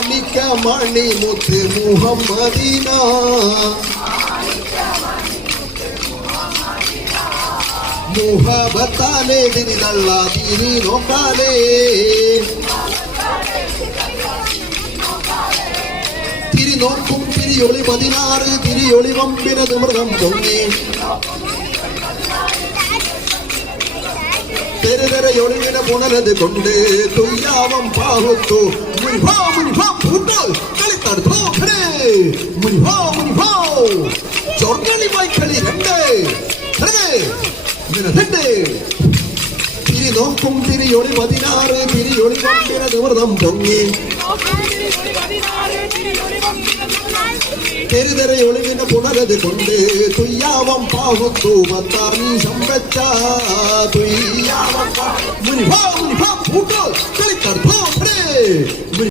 മാണിക്ക മണി മുത്ത് മുഹമ്മദീന മുഹബത്താലേ ദിനിതള്ള തിരി നോക്കാലേ തിരി നോക്കും തിരിയൊളി 16 തിരിയൊളി വമ്പിനത് മൃഗം പൊങ്ങി തെരുതെരയൊളിവിനെ പുണരത് കൊണ്ട് തുയ്യാവം പാഹുത്തു മുനിഭോ മുനിഭോ ഫുട്ബോൾ കളിത്തടുത്തോ ഖടേ മുനിഭോ മുനിഭോ ചോർക്കളി കളി രണ്ടേ ഖടേ ഇങ്ങനെ രണ്ടേ തിരി നോക്കും തിരിയൊളി 16 തിരിയൊളി വമ്പിനത് മൃഗം പൊങ്ങി തെരുതെരയൊളിവിനെ പുണരത് കൊണ്ട് തുയ്യാവം പാഹുത്തു മത്താനീശം വെച്ച തുയ്യാവം മുനിഭോ മുനിഭോ ഫുട്ബോൾ കളിത്തടുത്തോ ഖടേ